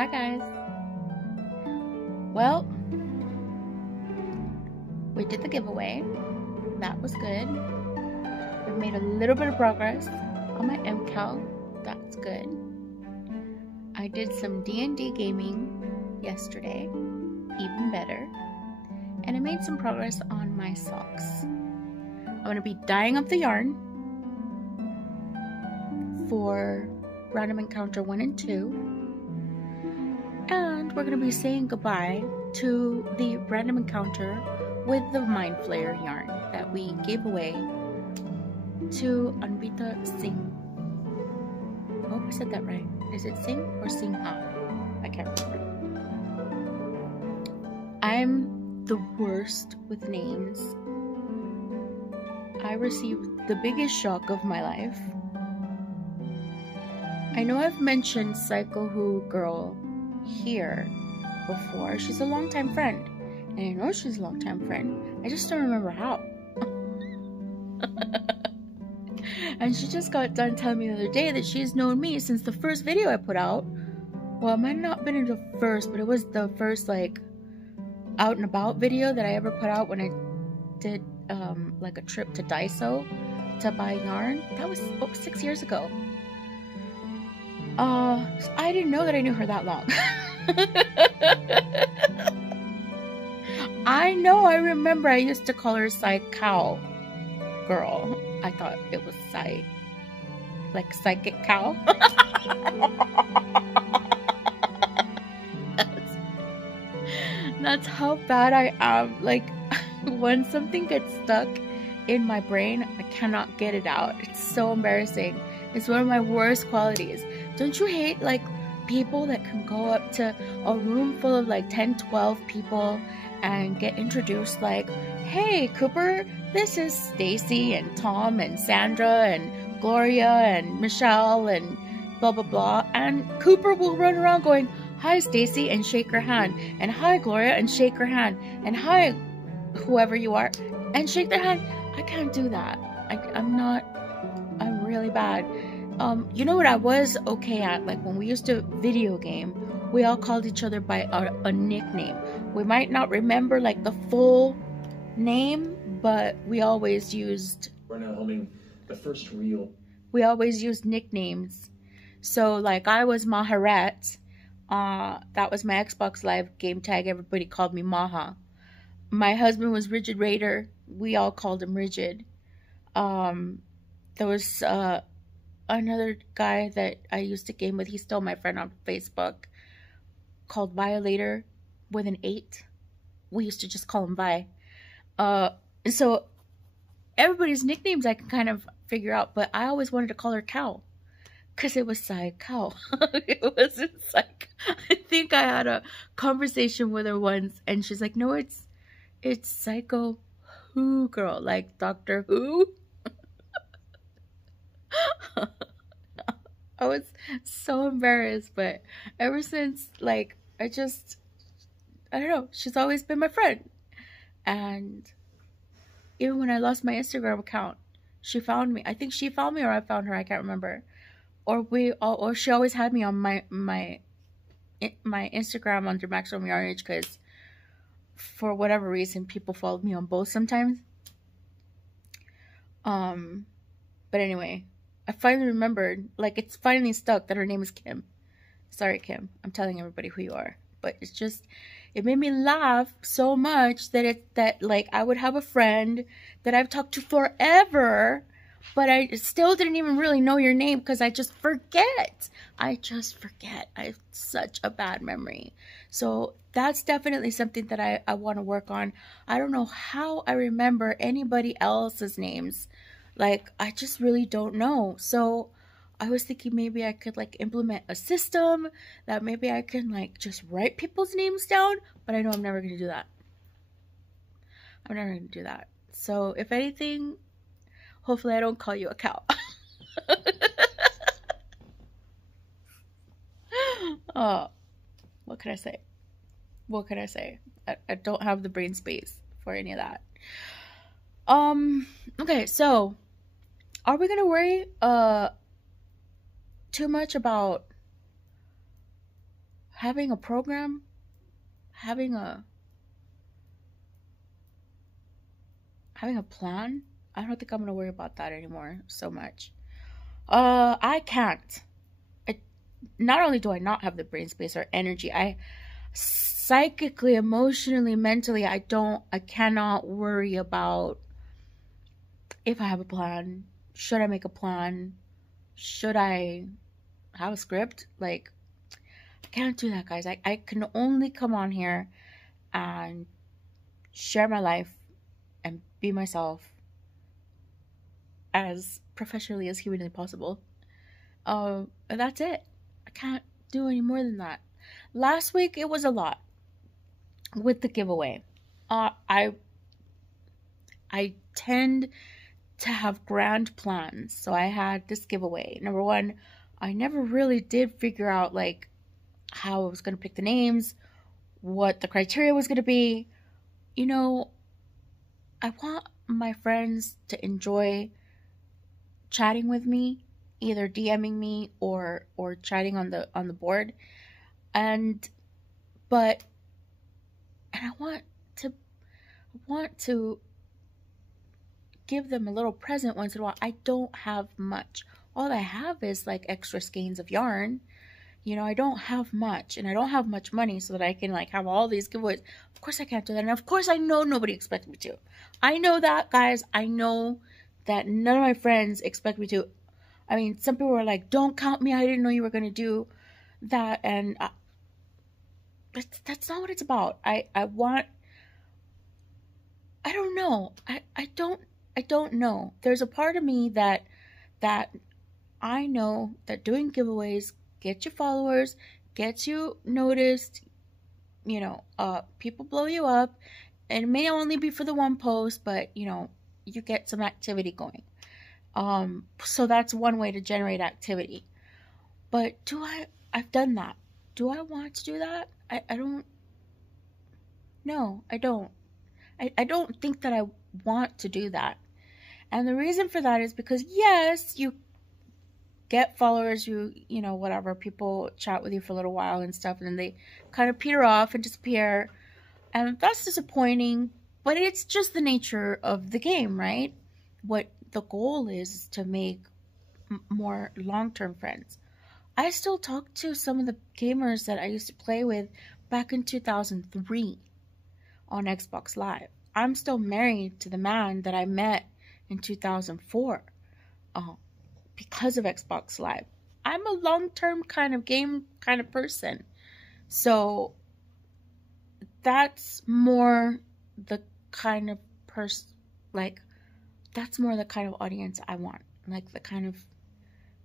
Hi guys. Well, we did the giveaway. That was good. We've made a little bit of progress on my MCal. That's good. I did some D&D gaming yesterday. Even better. And I made some progress on my socks. I'm going to be dyeing up the yarn for Random Encounter 1 and 2. And we're going to be saying goodbye to the Random Encounter with the Mind Flayer yarn that we gave away to Anvita Singh. I hope I said that right. Is it Singh or Singha? I can't remember. I'm the worst with names. I received the biggest shock of my life. I know I've mentioned Psycho Who Girl here before. She's a longtime friend. And I know she's a longtime friend. I just don't remember how. And she just got done telling me the other day that she's known me since the first video I put out. Well, it might not have been the first, but it was the first, like, out and about video that I ever put out when I did, like, a trip to Daiso to buy yarn. That was 6 years ago. So I didn't know that I knew her that long. I know, I remember I used to call her Psy-Cow Girl. I thought it was like Psychic Cow. That's how bad I am. Like, when something gets stuck in my brain, I cannot get it out. It's so embarrassing. It's one of my worst qualities. Don't you hate, like, people that can go up to a room full of like 10, 12 people and get introduced like, hey Cooper, this is Stacy and Tom and Sandra and Gloria and Michelle and blah blah blah, and Cooper will run around going, hi Stacy, and shake her hand, and hi Gloria, and shake her hand, and hi whoever you are, and shake their hand. I can't do that. I'm really bad. You know what I was okay at? Like when we used to video game, we all called each other by a nickname. We might not remember like the full name, but we always used... We're now holding the first real... We always used nicknames. So like I was Maharet. That was my Xbox Live game tag. Everybody called me Maha. My husband was Rigid Raider. We all called him Rigid. There was... another guy that I used to game with, he's still my friend on Facebook, called Violator with an 8. We used to just call him Vi. So everybody's nicknames I can kind of figure out, but I always wanted to call her Cow because it was Psy-Cow. It wasn't Psych. I think I had a conversation with her once and she's like, no, it's Psycho Who Girl, like Doctor Who. I was so embarrassed, but ever since, like, I don't know, she's always been my friend. And even when I lost my Instagram account, she found me. I think she found me or I found her, I can't remember. Or she always had me on my Instagram under Maximum Yarnage, because for whatever reason, people followed me on both sometimes. But anyway, I finally remembered, like, it's finally stuck that her name is Kim. Sorry, Kim. I'm telling everybody who you are. But it's just, it made me laugh so much that like, I would have a friend that I've talked to forever, but I still didn't even really know your name because I just forget. I have such a bad memory. So that's definitely something that I want to work on. I don't know how I remember anybody else's names. Like, I just really don't know. So I was thinking maybe I could like implement a system that maybe I can like just write people's names down, but I know I'm never going to do that. I'm never going to do that. So if anything, hopefully I don't call you a cow. Oh, what can I say? What can I say? I don't have the brain space for any of that. Okay, so are we gonna worry too much about having a program, having a plan. I don't think I'm gonna worry about that anymore so much. I can't. Not only do I not have the brain space or energy, I psychically, emotionally, mentally, I cannot worry about if I have a plan. Should I make a plan? Should I have a script? Like, I can't do that, guys. I can only come on here and share my life and be myself as professionally as humanly possible. That's it. I can't do any more than that. Last week it was a lot with the giveaway. I tend to have grand plans, so I had this giveaway. Number one, I never really did figure out like how I was gonna pick the names, what the criteria was gonna be. You know, I want my friends to enjoy chatting with me, either DMing me or chatting on the board, and I want to give them a little present once in a while. I don't have much. All I have is like extra skeins of yarn. You know, I don't have much, and I don't have much money so that I can like have all these giveaways. Of course I can't do that, and of course I know nobody expects me to. I know that, guys. I know that none of my friends expect me to. I mean, some people were like, "Don't count me. I didn't know you were gonna do that," and that's not what it's about. I don't know. I don't know. There's a part of me that I know that doing giveaways gets you followers, gets you noticed. You know, people blow you up, and it may only be for the one post, but you know, you get some activity going. So that's one way to generate activity. But I've done that. Do I want to do that? I don't. No, I don't. I don't think that I want to do that. And the reason for that is because, yes, you get followers, you know, whatever, people chat with you for a little while and stuff, and then they kind of peter off and disappear. And that's disappointing, but it's just the nature of the game, right? What the goal is to make more long-term friends. I still talk to some of the gamers that I used to play with back in 2003 on Xbox Live. I'm still married to the man that I met in 2004 because of Xbox Live. I'm a long-term kind of game kind of person. So that's more the kind of that's more the kind of audience I want. Like the kind of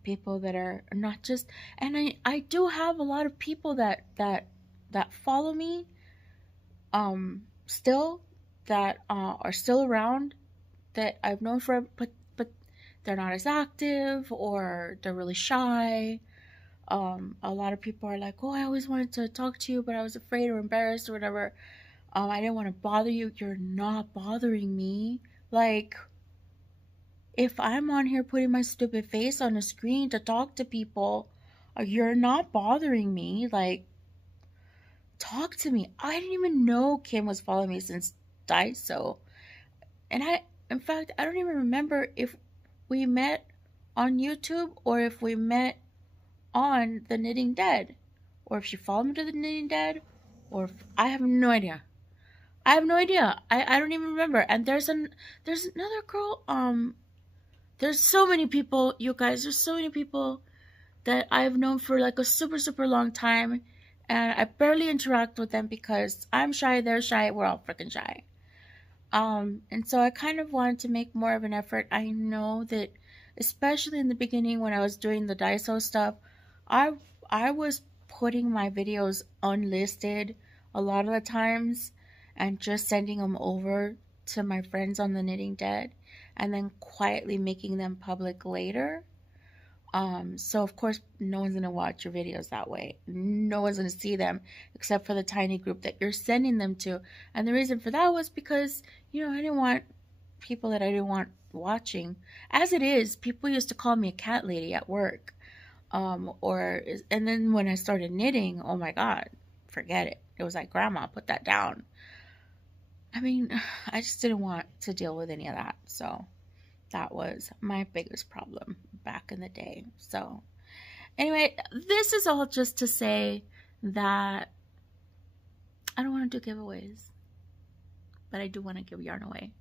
people that are not just, and I do have a lot of people that follow me still, that are still around, that I've known forever, but they're not as active, or they're really shy. A lot of people are like, oh, I always wanted to talk to you, but I was afraid or embarrassed or whatever. I didn't want to bother you. You're not bothering me. Like, if I'm on here putting my stupid face on a screen to talk to people, you're not bothering me. Like, talk to me. I didn't even know Kim was following me since Daiso. And in fact, I don't even remember if we met on YouTube or if we met on the Knitting Dead, or if she followed me to the Knitting Dead, or if, I have no idea. I have no idea. I don't even remember. And there's another girl. There's so many people, you guys. There's so many people that I've known for like a super, super long time, and I barely interact with them because I'm shy, they're shy, we're all freaking shy. And so I kind of wanted to make more of an effort. I know that, especially in the beginning when I was doing the Daiso stuff, I was putting my videos unlisted a lot of the times and just sending them over to my friends on the Knitting Dead and then quietly making them public later. So of course no one's gonna watch your videos that way. No one's gonna see them except for the tiny group that you're sending them to. And the reason for that was because, you know, I didn't want people that I didn't want watching. As it is, people used to call me a cat lady at work. And then when I started knitting, oh my God, forget it. It was like, Grandma, put that down. I mean, I just didn't want to deal with any of that. So that was my biggest problem back in the day. So anyway, this is all just to say that I don't want to do giveaways, but I do want to give yarn away.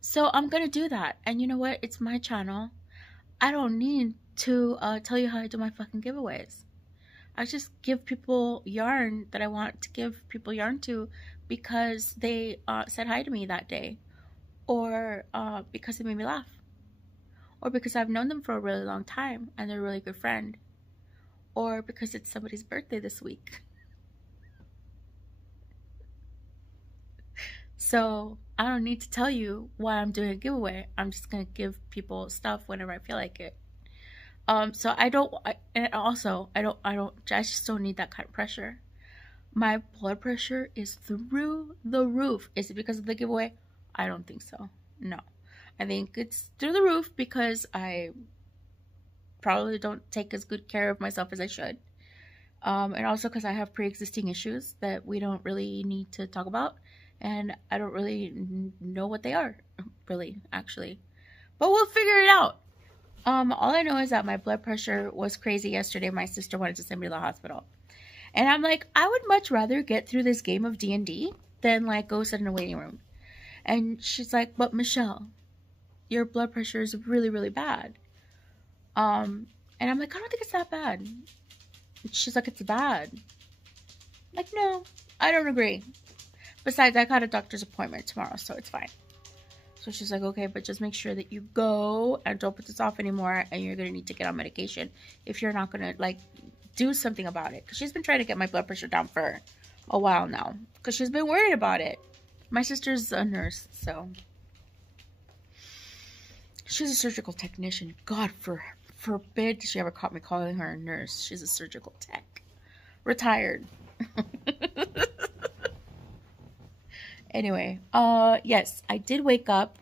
So I'm going to do that. And you know what? It's my channel. I don't need to tell you how I do my fucking giveaways. I just give people yarn that I want to give people yarn to because they said hi to me that day, or because they made me laugh, or because I've known them for a really long time and they're a really good friend, or because it's somebody's birthday this week. So I don't need to tell you why I'm doing a giveaway. I'm just gonna give people stuff whenever I feel like it. So I just don't need that kind of pressure. My blood pressure is through the roof. Is it because of the giveaway? I don't think so. No. I think it's through the roof because I probably don't take as good care of myself as I should. And also because I have pre-existing issues that we don't really need to talk about. And I don't really know what they are, really, actually. But we'll figure it out. All I know is that my blood pressure was crazy yesterday. My sister wanted to send me to the hospital. And I'm like, I would much rather get through this game of D&D than, like, go sit in a waiting room. And she's like, but Michelle, your blood pressure is really, really bad. And I'm like, I don't think it's that bad. And she's like, it's bad. I'm like, no, I don't agree. Besides, I got a doctor's appointment tomorrow, so it's fine. So she's like, okay, but just make sure that you go and don't put this off anymore, and you're going to need to get on medication if you're not going to, like, do something about it. Because she's been trying to get my blood pressure down for a while now, because she's been worried about it. My sister's a nurse, so she's a surgical technician. God forbid she ever caught me calling her a nurse. She's a surgical tech. Retired. Anyway, yes, I did wake up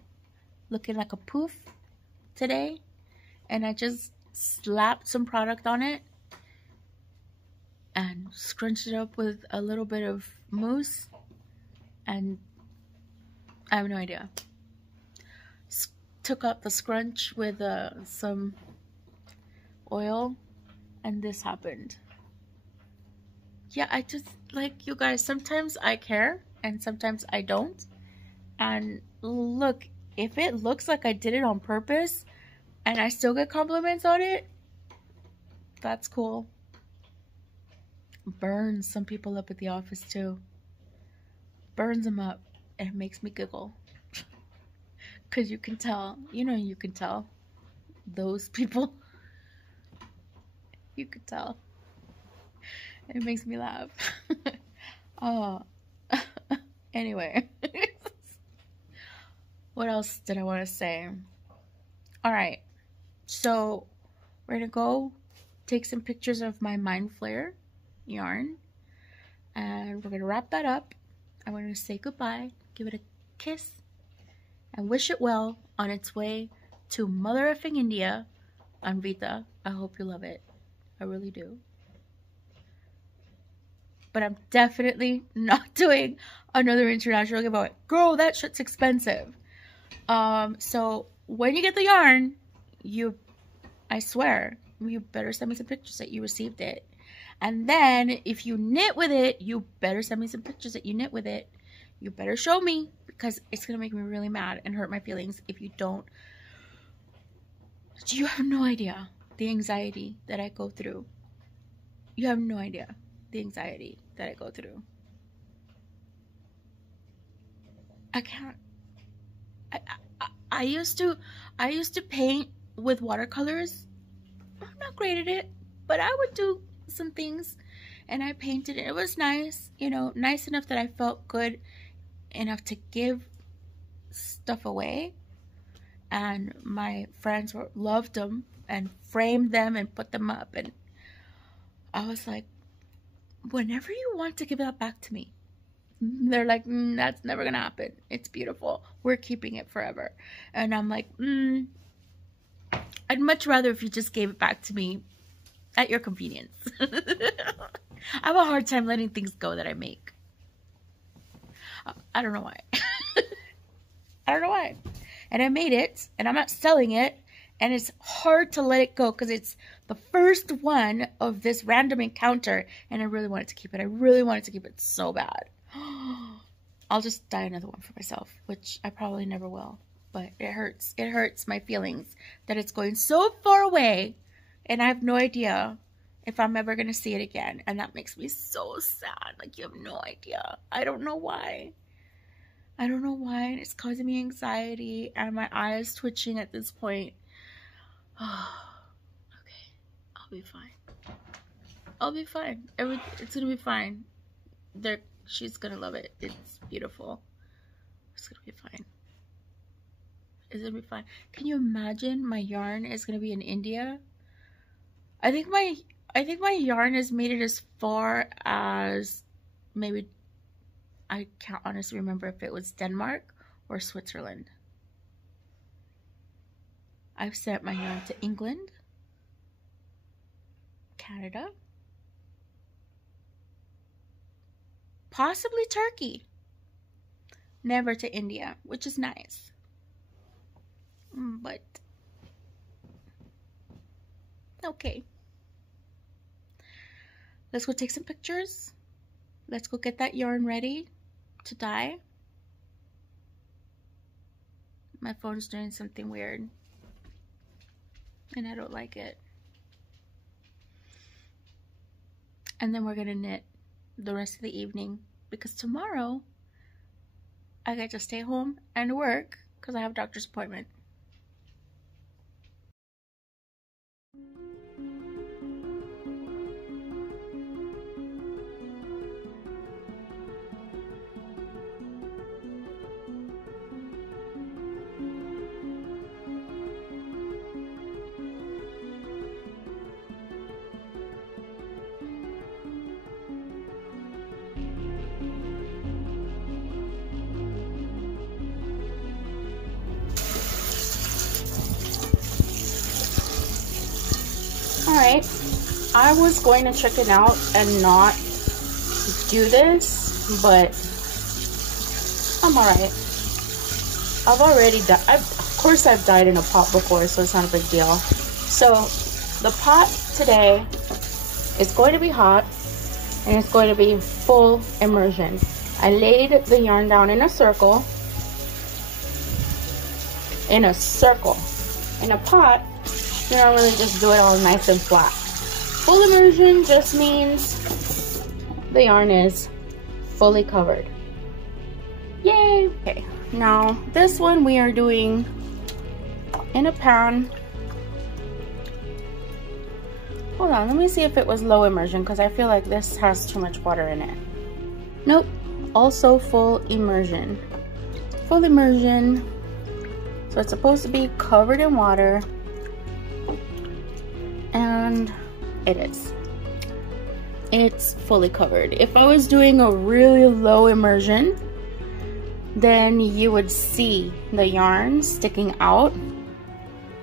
looking like a poof today, and I just slapped some product on it and scrunched it up with a little bit of mousse, and I have no idea. Took up the scrunch with some oil, and this happened. Yeah, I just, like, you guys, sometimes I care and sometimes I don't. And look, if it looks like I did it on purpose and I still get compliments on it, that's cool. Burns some people up at the office too. Burns them up, and it makes me giggle. Because you can tell, you can tell those people. You could tell. It makes me laugh. Oh. Anyway. What else did I want to say? Alright. So, we're going to go take some pictures of my Mind Flayer yarn. And we're going to wrap that up. I'm going to say goodbye. Give it a kiss. And wish it well on its way to Mother Effing India on Vita. I hope you love it. I really do. But I'm definitely not doing another international giveaway. Girl, that shit's expensive. So when you get the yarn, I swear, you better send me some pictures that you received it. And then if you knit with it, you better send me some pictures that you knit with it. You better show me, because it's going to make me really mad and hurt my feelings if you don't. You have no idea the anxiety that I go through. You have no idea the anxiety that I go through. I can't. I used to paint with watercolors. I'm not great at it, but I would do some things, and I painted it. It was nice, nice enough that I felt good enough to give stuff away, and my friends loved them and framed them and put them up, and I was like, whenever you want to give that back to me. They're like, that's never gonna happen. It's beautiful. We're keeping it forever. And I'm like, I'd much rather if you just gave it back to me at your convenience. I have a hard time letting things go that I make. I don't know why. I don't know why. And I made it, and I'm not selling it, and it's hard to let it go because it's the first one of this random encounter, and I really wanted to keep it. I really wanted to keep it so bad. I'll just dye another one for myself, which I probably never will. But it hurts. It hurts my feelings that it's going so far away, and I have no idea if I'm ever going to see it again. And that makes me so sad. Like, you have no idea. I don't know why. I don't know why, and it's causing me anxiety, and my eye is twitching at this point. Oh, okay, I'll be fine. I'll be fine. It's gonna be fine. She's gonna love it. It's beautiful. It's gonna be fine. It's gonna be fine. Can you imagine my yarn is gonna be in India? I think my yarn has made it as far as maybe. I can't honestly remember if it was Denmark or Switzerland. I've sent my yarn to England, Canada, possibly Turkey. Never to India, which is nice. But, okay. Let's go take some pictures. Let's go get that yarn ready to dye. My phone's doing something weird, and I don't like it. And then we're gonna knit the rest of the evening, because tomorrow I get to stay home and work because I have a doctor's appointment. Alright, I was going to chicken out and not do this, but I'm alright. I've already dyed. Of course I've dyed in a pot before, so it's not a big deal. So the pot today is going to be hot, and it's going to be full immersion. I laid the yarn down in a circle. In a pot, you don't really just do it all nice and flat. Full immersion just means the yarn is fully covered. Yay! Okay, now this one we are doing in a pan. Hold on, let me see if it was low immersion, because I feel like this has too much water in it. Nope, also full immersion. Full immersion. So it's supposed to be covered in water, and it is. It's fully covered. If I was doing a really low immersion, then you would see the yarn sticking out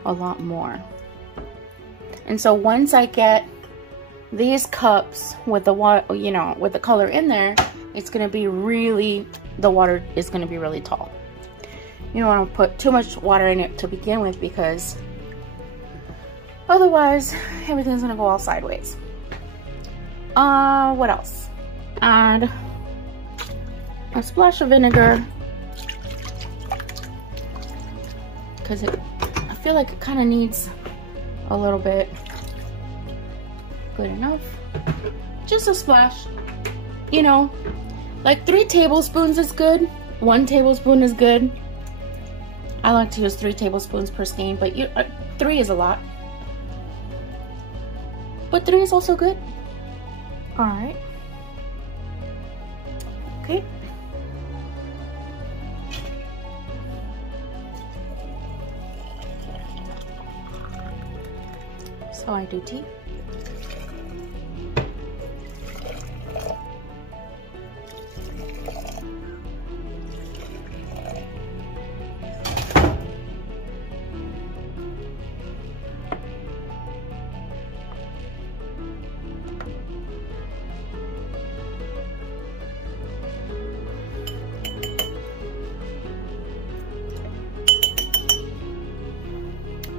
a lot more. And so once I get these cups with the water, you know, with the color in there, it's gonna be really, the water is gonna be really tall. You don't want to put too much water in it to begin with, because otherwise everything's gonna go all sideways. What else? Add a splash of vinegar, because I feel like it kind of needs a little bit. Good enough. Just a splash. You know, like 3 tablespoons is good. 1 tablespoon is good. I like to use 3 tablespoons per skein, but 3 is a lot. But 3 is also good. All right. Okay. So I do tea.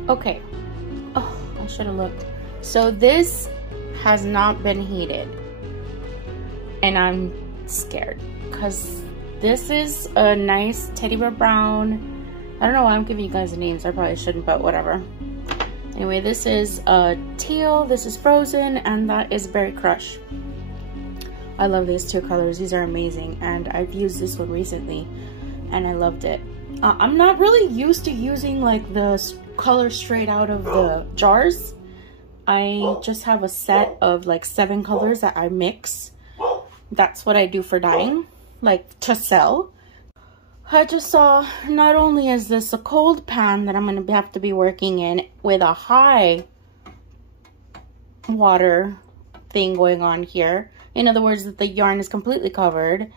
Okay. Oh, I should have looked. So this has not been heated. And I'm scared because this is a nice teddy bear brown. I don't know why I'm giving you guys the names. I probably shouldn't, but whatever. Anyway, this is teal, this is frozen, and that is berry crush. I love these two colors. These are amazing, and I've used this one recently and I loved it. I'm not really used to using like the color straight out of the jars. I just have a set of like 7 colors that I mix. That's what I do for dyeing, like to sell. I just saw, not only is this a cold pan that I'm going to have to be working in with a high water thing going on here. In other words, that the yarn is completely covered.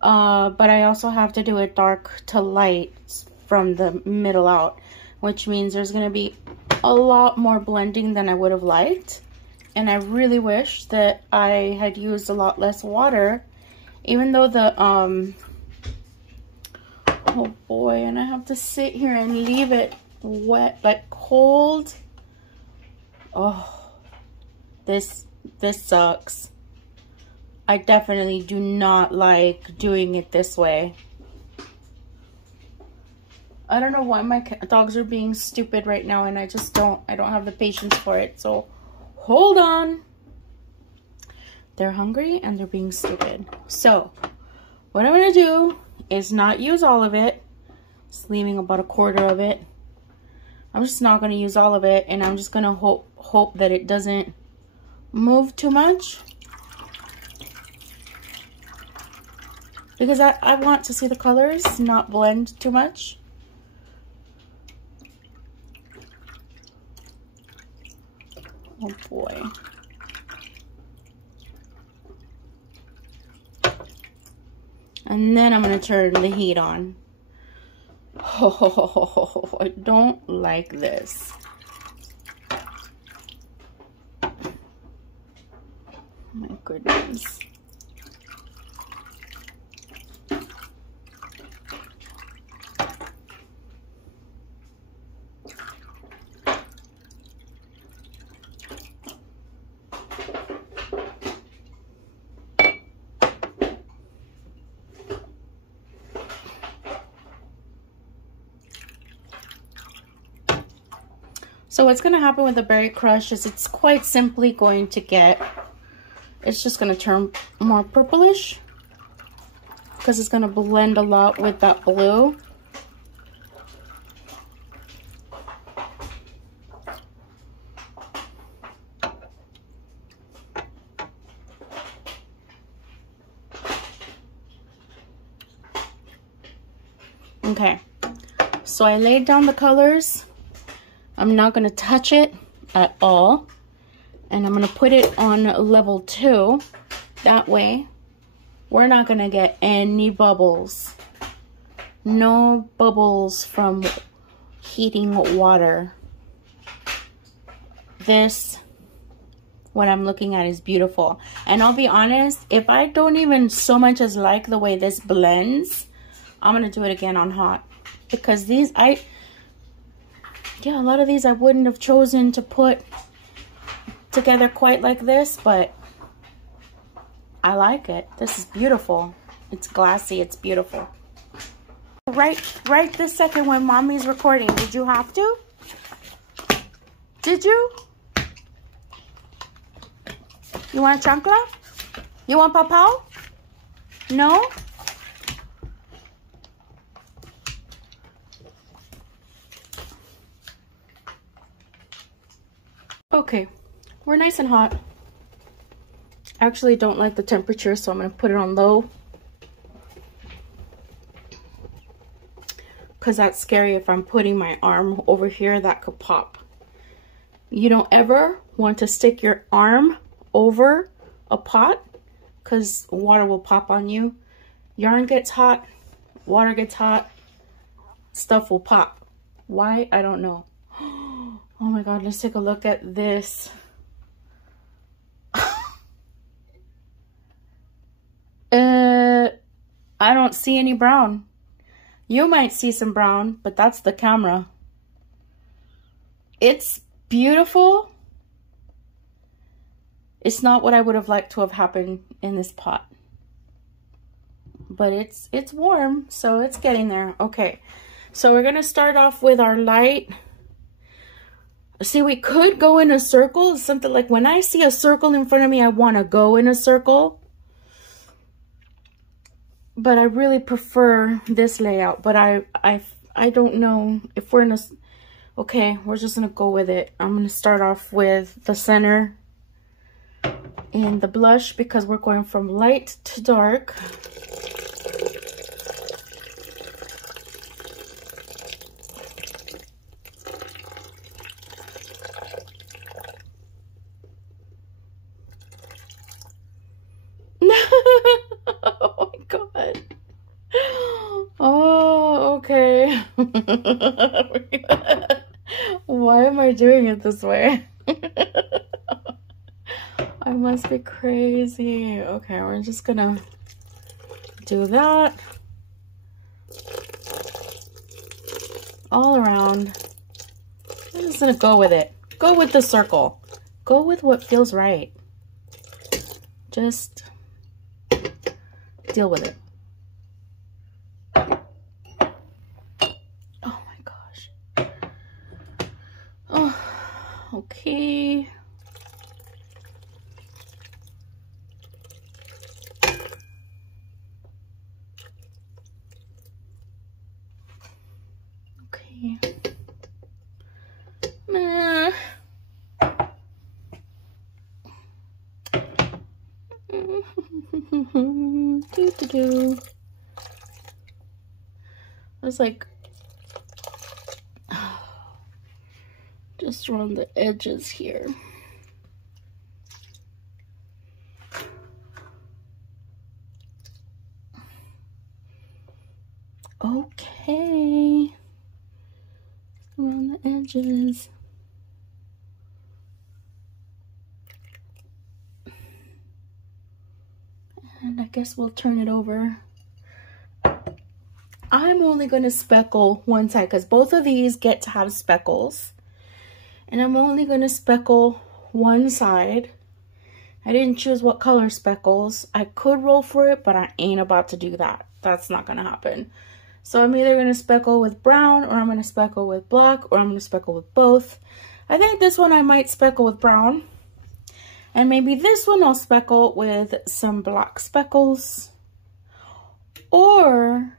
But I also have to do it dark to light from the middle out, which means there's going to be a lot more blending than I would have liked. And I really wish that I had used a lot less water, even though the, oh boy, and I have to sit here and leave it wet, like cold. Oh, this sucks. I definitely do not like doing it this way. I don't know why my dogs are being stupid right now, and I don't have the patience for it, so hold on. They're hungry and they're being stupid. So what I'm gonna do is not use all of it. Just leaving about 1/4 of it. I'm just not gonna use all of it, and I'm just gonna hope that it doesn't move too much, because I want to see the colors not blend too much. Oh boy. And then I'm going to turn the heat on. Oh, I don't like this. My goodness. So what's going to happen with the berry crush is it's quite simply going to get, it's just going to turn more purplish because it's going to blend a lot with that blue. Okay, so I laid down the colors. I'm not going to touch it at all. And I'm going to put it on level 2. That way, we're not going to get any bubbles. No bubbles from heating water. This, what I'm looking at, is beautiful. And I'll be honest, if I don't even so much as like the way this blends, I'm going to do it again on hot. Because these, yeah, a lot of these I wouldn't have chosen to put together quite like this, but I like it. This is beautiful. It's glassy, it's beautiful. Right this second when mommy's recording, did you have to? Did you? You want chancla? You want papao? No? Okay, we're nice and hot. I actually don't like the temperature, so I'm going to put it on low. Because that's scary. If I'm putting my arm over here, that could pop. You don't ever want to stick your arm over a pot, because water will pop on you. Yarn gets hot, water gets hot, stuff will pop. Why? I don't know. Oh my god, let's take a look at this. I don't see any brown. You might see some brown, but that's the camera. it's beautiful. It's not what I would have liked to have happened in this pot. But it's warm, so it's getting there. Okay, so we're gonna start off with our light. See, we could go in a circle. Something like when I see a circle in front of me, I want to go in a circle. But I really prefer this layout. But I don't know if we're in a... Okay, we're just gonna go with it. I'm gonna start off with the center and the blush because we're going from light to dark. Oh my god. Oh, okay. Why am I doing it this way? I must be crazy. Okay, we're just gonna do that all around. I'm just gonna go with it. Go with the circle. Go with what feels right. Just deal with it. Oh my gosh. Oh, okay. Okay. I was like, just around the edges here. Okay, around the edges. And I guess we'll turn it over. I'm only going to speckle one side because both of these get to have speckles. And I'm only going to speckle one side. I didn't choose what color speckles. I could roll for it, but I ain't about to do that. That's not going to happen. So I'm either going to speckle with brown, or I'm going to speckle with black, or I'm going to speckle with both. I think this one I might speckle with brown. And maybe this one I'll speckle with some black speckles. Or,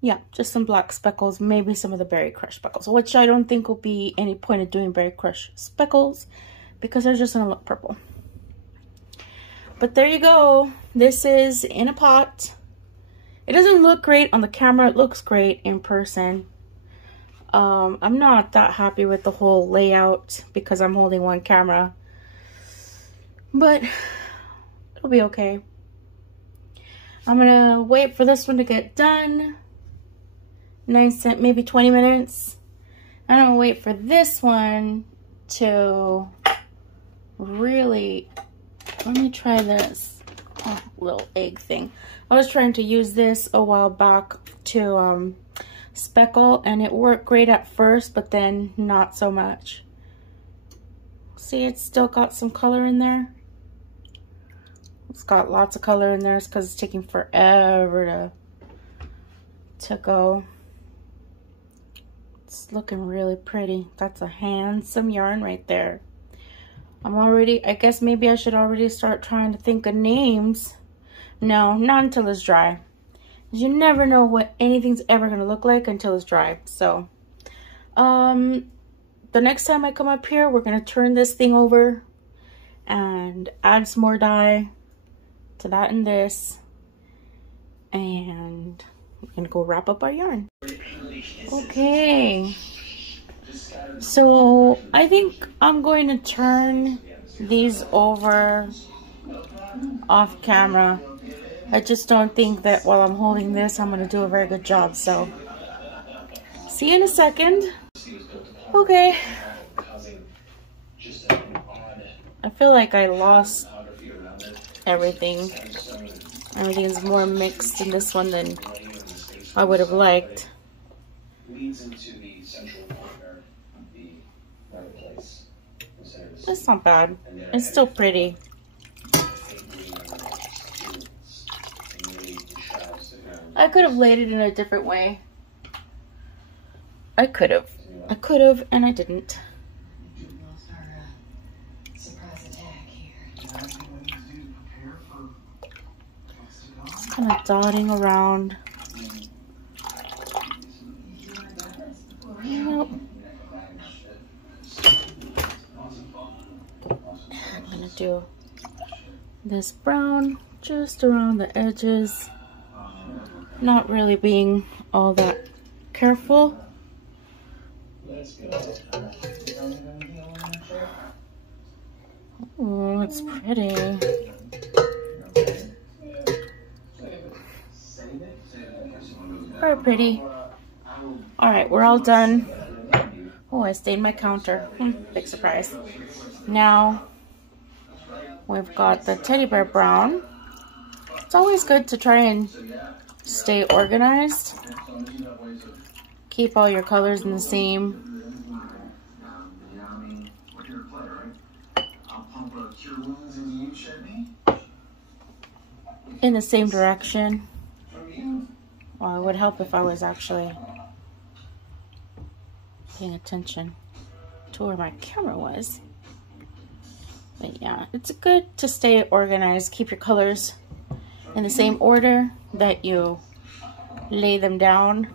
yeah, just some black speckles, maybe some of the Berry Crush speckles, which I don't think will be any point of doing Berry Crush speckles because they're just gonna look purple. But there you go. This is in a pot. It doesn't look great on the camera. It looks great in person. I'm not that happy with the whole layout because I'm holding one camera, but it'll be okay. I'm gonna wait for this one to get done. Nice, maybe 20 minutes. I'm gonna wait for this one to really, let me try this little egg thing. I was trying to use this a while back to speckle, and it worked great at first, but then not so much. See, it's still got some color in there. It's got lots of color in there. It's because it's taking forever to go. It's looking really pretty. That's a handsome yarn right there. I'm already, I guess maybe I should already start trying to think of names. No, not until it's dry. You never know what anything's ever going to look like until it's dry. So, the next time I come up here, we're going to turn this thing over and add some more dye to that and this. And we're going to go wrap up our yarn. Okay. So, I think I'm going to turn these over off camera. I just don't think that while I'm holding this, I'm going to do a very good job. So, see you in a second. Okay. I feel like I lost everything. Everything is more mixed in this one than I would have liked. It's not bad. It's still pretty. I could have laid it in a different way. I could have, and I didn't. Kind of dotting around. Yep. I'm gonna do this brown just around the edges. Not really being all that careful. Oh, it's pretty. Very pretty. Alright, we're all done. Oh, I stained my counter. Big surprise. Now, we've got the teddy bear brown. It's always good to try and stay organized. Keep all your colors in the same. In the same direction. Well, it would help if I was actually paying attention to where my camera was. But yeah, it's good to stay organized. Keep your colors in the same order that you lay them down.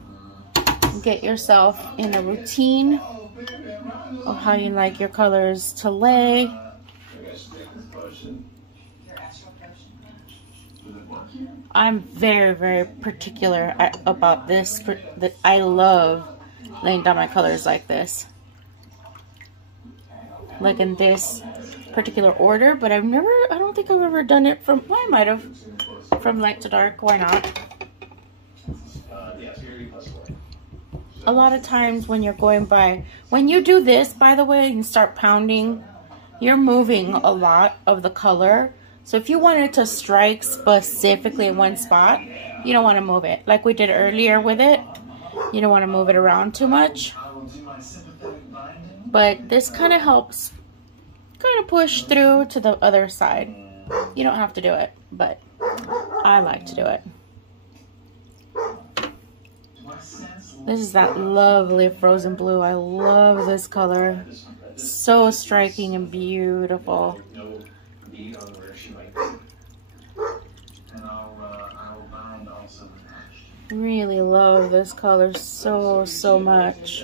Get yourself in a routine of how you like your colors to lay. I'm very, very particular about this. I love laying down my colors like this. Like in this particular order, but I don't think I've ever done it from, well, I might have, from light to dark. Why not? A lot of times when you're going by, when you do this, by the way, and start pounding, you're moving a lot of the color. So if you wanted to strike specifically in one spot, you don't want to move it. Like we did earlier with it, you don't want to move it around too much. But this kind of helps kind of push through to the other side. You don't have to do it, but I like to do it. This is that lovely frozen blue. I love this color. So striking and beautiful. Really love this color so much.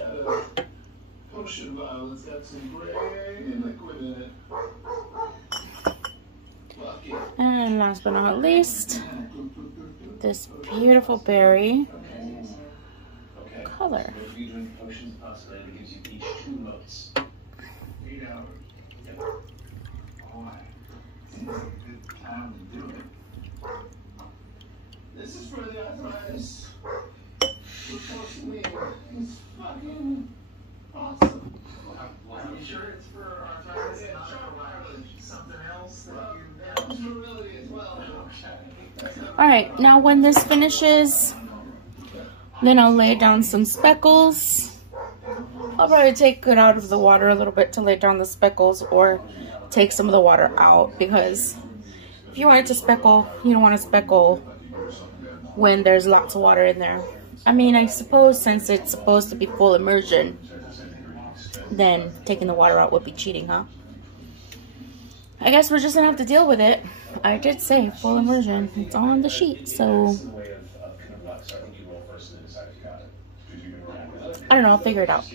And last but not least, this beautiful berry color. This is for the arthritis. It's fucking awesome. Are you sure it's for arthritis? Yeah, something else that you mobility as well. Alright, now when this finishes, then I'll lay down some speckles. I'll probably take it out of the water a little bit to lay down the speckles, or take some of the water out, because if you want it to speckle, you don't want to speckle when there's lots of water in there. I mean, I suppose since it's supposed to be full immersion, then taking the water out would be cheating, huh? I guess we're just gonna have to deal with it. I did say full immersion. It's on the sheet, so I don't know, I'll figure it out.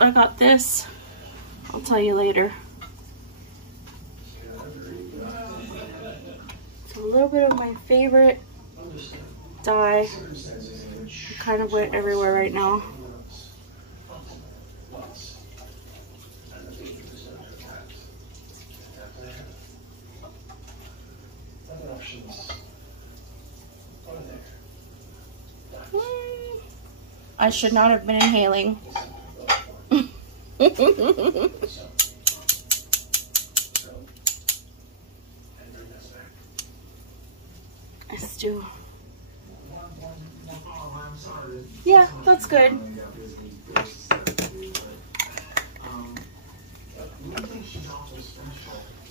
I got this. I'll tell you later. It's a little bit of my favorite dye. Kind of wet everywhere right now. I should not have been inhaling. do. Yeah, that's good.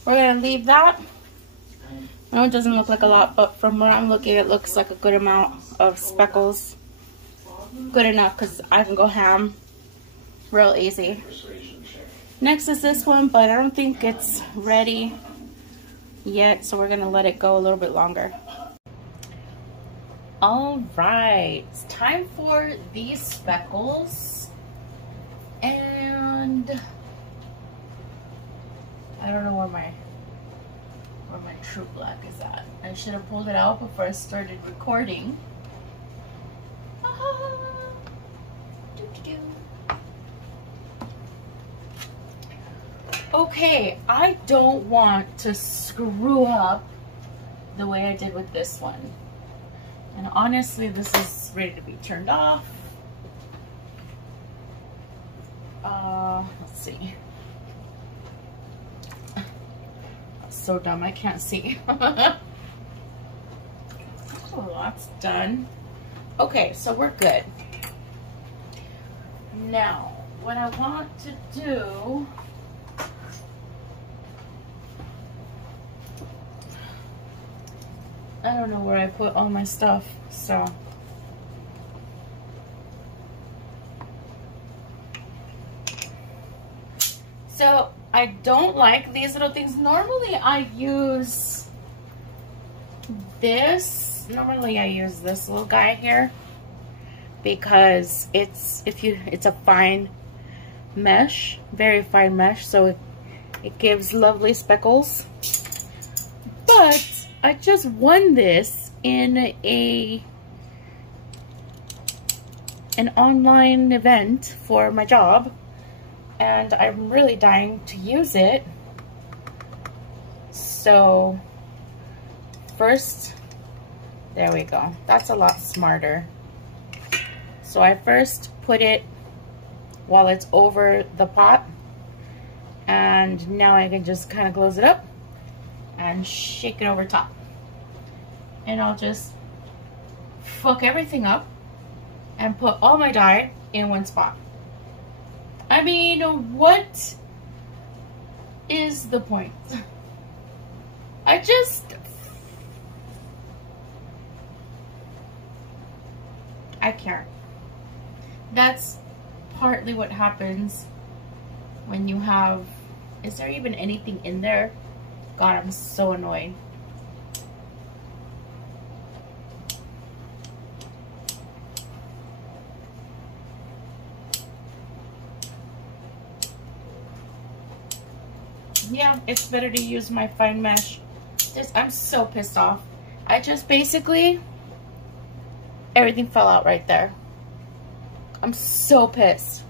We're gonna leave that. I know it doesn't look like a lot, but from where I'm looking, it looks like a good amount of speckles. Good enough because I can go ham real easy. Next is this one, but I don't think it's ready yet, so we're gonna let it go a little bit longer. All right, it's time for these speckles, and I don't know where my true black is at. I should have pulled it out before I started recording. Okay, I don't want to screw up the way I did with this one. And honestly, this is ready to be turned off. Let's see. That's so dumb, I can't see. Oh, that's done. Okay, so we're good. Now, what I want to do, I don't know where I put all my stuff, so. So, I don't like these little things. Normally, I use this. Normally, I use this little guy here because it's a fine mesh, very fine mesh, so it gives lovely speckles. But I just won this in an online event for my job, and I'm really dying to use it. So first, there we go. That's a lot smarter. So I first put it while it's over the pot, and now I can just kind of close it up and shake it over top. And I'll just fuck everything up and put all my dye in one spot. I mean, what is the point? I can't. That's partly what happens when you have, is there even anything in there? God, I'm so annoyed. Yeah, it's better to use my fine mesh. I'm so pissed off. I just basically, everything fell out right there. I'm so pissed.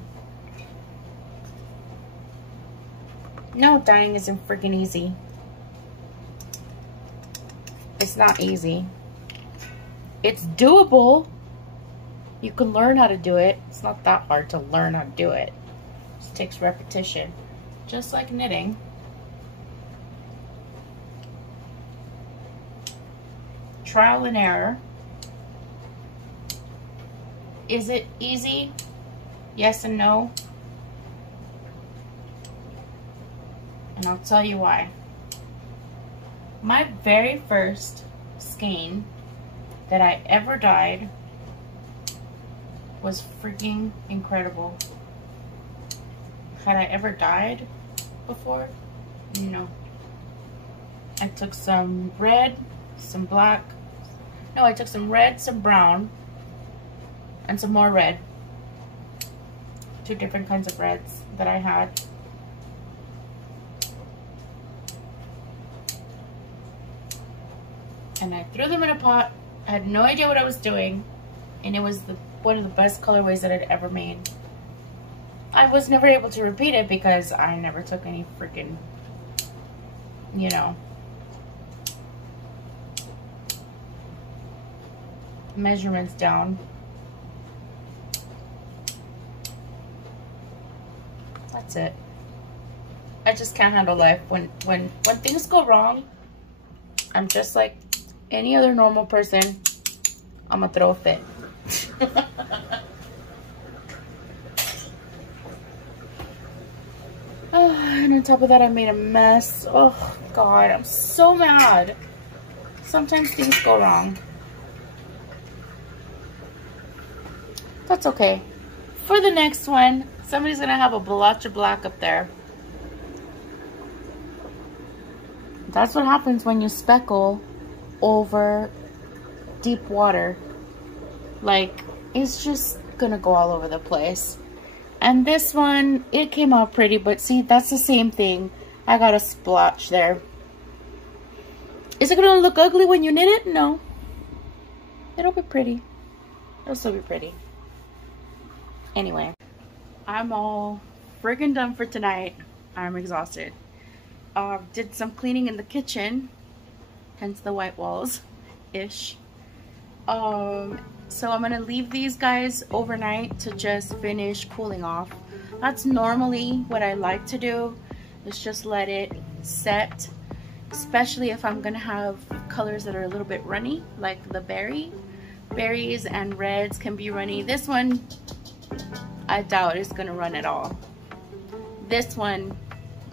No, dyeing isn't freaking easy. It's not easy. It's doable. You can learn how to do it. It's not that hard to learn how to do it. It just takes repetition. Just like knitting. Trial and error. Is it easy? Yes and no. And I'll tell you why. My very first skein that I ever dyed was freaking incredible. Had I ever dyed before? No. I took some red, some black. No, I took some red, some brown, and some more red. 2 different kinds of reds that I had. And I threw them in a pot. I had no idea what I was doing. And it was one of the best colorways that I'd ever made. I was never able to repeat it because I never took any freaking, you know, measurements down. That's it. I just can't handle life. When things go wrong, I'm just like, any other normal person, I'm gonna throw a fit. Oh, and on top of that, I made a mess. Oh God, I'm so mad. Sometimes things go wrong. That's okay. For the next one, somebody's gonna have a blotch of black up there. That's what happens when you speckle over deep water. Like, it's just gonna go all over the place. And this one, it came out pretty, but see, that's the same thing. I got a splotch there. Is it gonna look ugly when you knit it? No. It'll be pretty. It'll still be pretty. Anyway, I'm all friggin' done for tonight. I'm exhausted. Did some cleaning in the kitchen, hence the white walls-ish. So I'm gonna leave these guys overnight to just finish cooling off. That's normally what I like to do, is just let it set, especially if I'm gonna have colors that are a little bit runny, like the berries and reds can be runny. This one, I doubt it's gonna run at all. This one,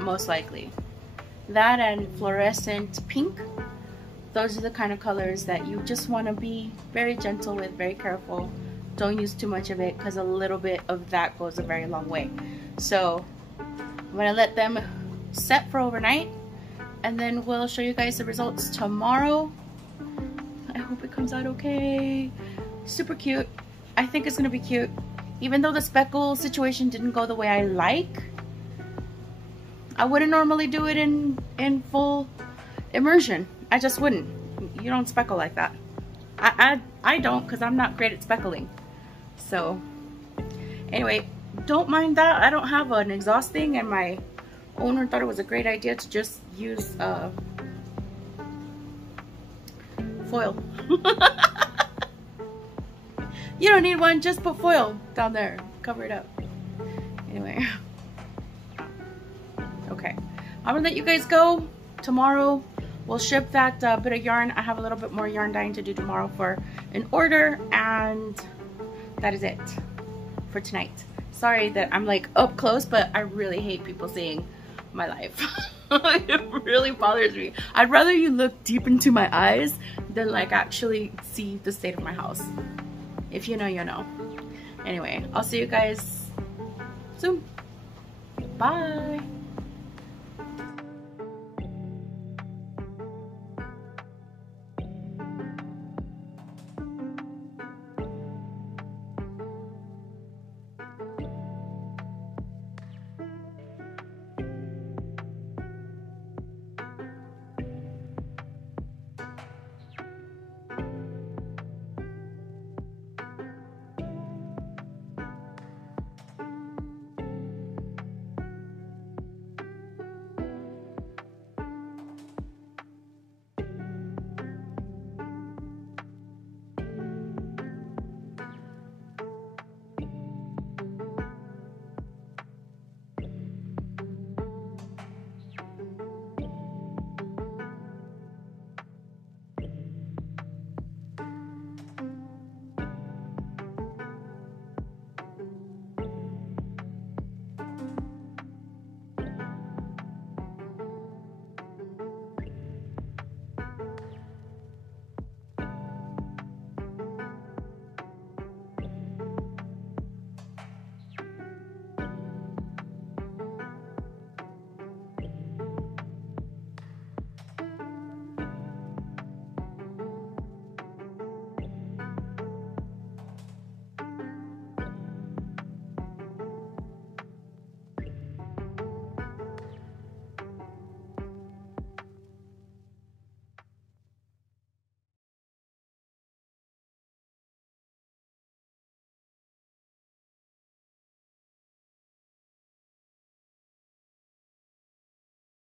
most likely. That and fluorescent pink, those are the kind of colors that you just want to be very gentle with, very careful. Don't use too much of it, because a little bit of that goes a very long way. So I'm gonna let them set for overnight, and then we'll show you guys the results tomorrow. I hope it comes out okay. Super cute. I think it's gonna be cute. Even though the speckle situation didn't go the way I like, I wouldn't normally do it in full immersion. I just wouldn't. You don't speckle like that. I don't, because I'm not great at speckling. So anyway, don't mind that. I don't have an exhaust thing, and my owner thought it was a great idea to just use foil. You don't need one, just put foil down there, cover it up. Anyway, okay, I'm gonna let you guys go. Tomorrow we'll ship that bit of yarn. I have a little bit more yarn dyeing to do tomorrow for an order, and that is it for tonight. Sorry that I'm like up close, but I really hate people seeing my life. It really bothers me. I'd rather you look deep into my eyes than like actually see the state of my house. If you know, you know. Anyway, I'll see you guys soon. Bye.